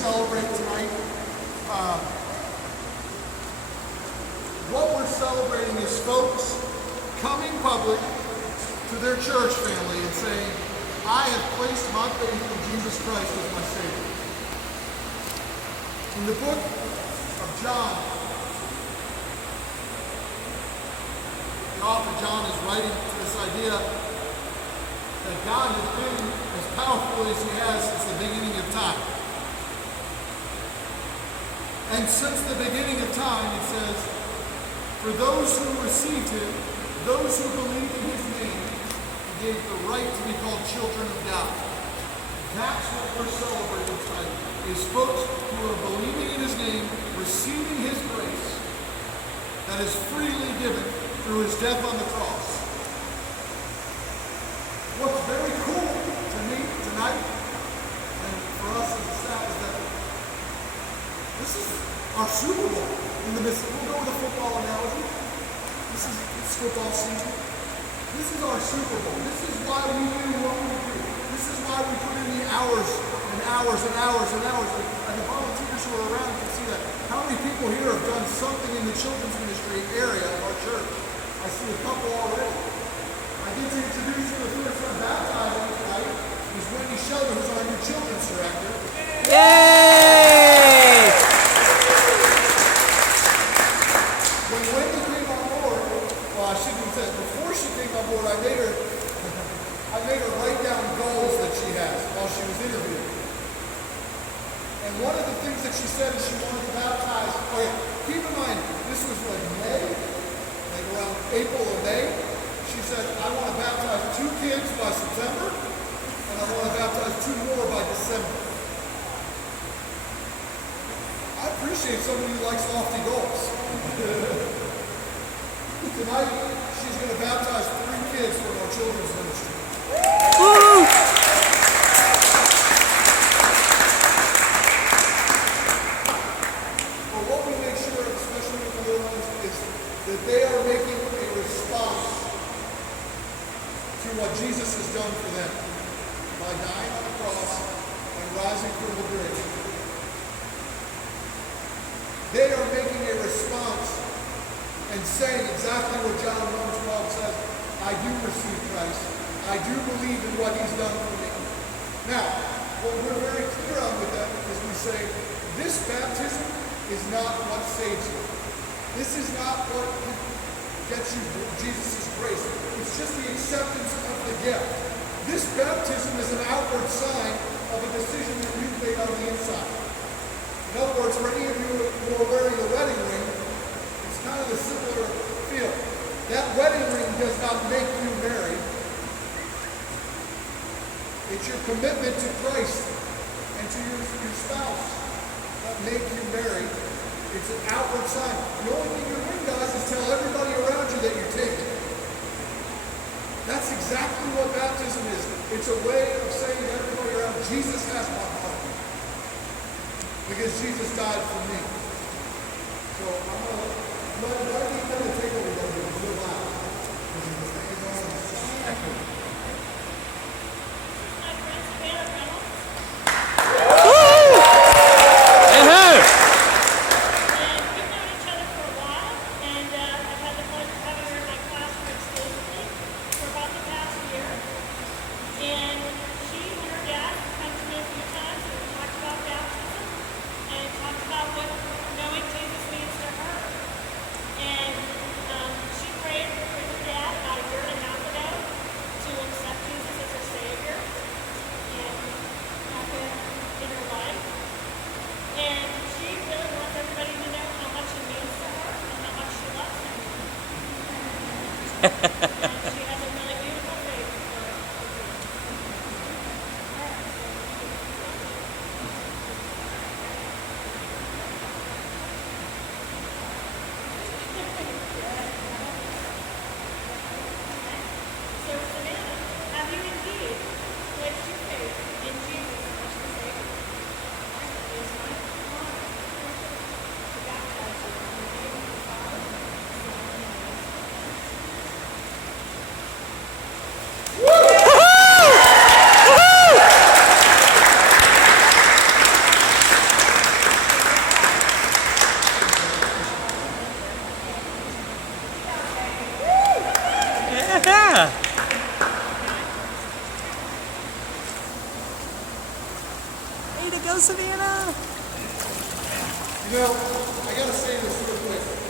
celebrate tonight. What we're celebrating is folks coming public to their church family and saying, I have placed my faith in Jesus Christ as my Savior. In the book of John, the author John is writing this idea that God has been as powerful as he has since the beginning of time. And since the beginning of time, it says, for those who received him, those who believed in his name, he gave the right to be called children of God. That's what we're celebrating tonight, is folks who are believing in his name, receiving his grace that is freely given through his death on the cross. What's very cool to me tonight, and for us as a staff, is that this is our Super Bowl in the midst. We'll go with a football analogy. It's football season. This is our Super Bowl. This is why we do what we do. This is why we put in the hours and hours and hours and hours. And the volunteers who are around can see that. How many people here have done something in the children's ministry area of our church? I see a couple already. I get to introduce you to the first one baptizing tonight is Wendy Sheldon, who's our new children's director. Yay! When Wendy came on board, well, I shouldn't have said, before she came on board, I made her write down goals that she has while she was interviewing. And one of the things that she said is she wanted to baptize, oh yeah, keep in mind, this was like May, like around April or May. She said, I want to baptize 2 kids by September, and I want to baptize 2 more by December. I appreciate somebody who likes lofty goals. Tonight, she's going to baptize 3 kids from our children's ministry. Woo! But what we make sure, especially with the little ones, is that they are making a response to what Jesus has done for them by dying on the cross and rising from the grave. They are making a response and saying exactly what John 1:12 says, I do receive Christ. I do believe in what he's done for me. Now, what we're very clear on with that is we say, this baptism is not what saves you. This is not what gets you Jesus' grace. It's just the acceptance of the gift. This baptism is an outward sign of a decision that you've made on the inside. In other words, for any of you who are wearing a wedding ring, it's kind of a similar feel. That wedding ring does not make you married. It's your commitment to Christ and to your spouse that make you married. It's an outward sign. The only thing your ring does is tell everybody around you that you're taken. That's exactly what baptism is. It's a way of saying to everybody around, Jesus has my heart. Because Jesus died for me. So I'm going to take over a little bit. It's a little loud. And she prayed with her dad about a year and a half ago. Go, Savannah! You know, I gotta say this real quick.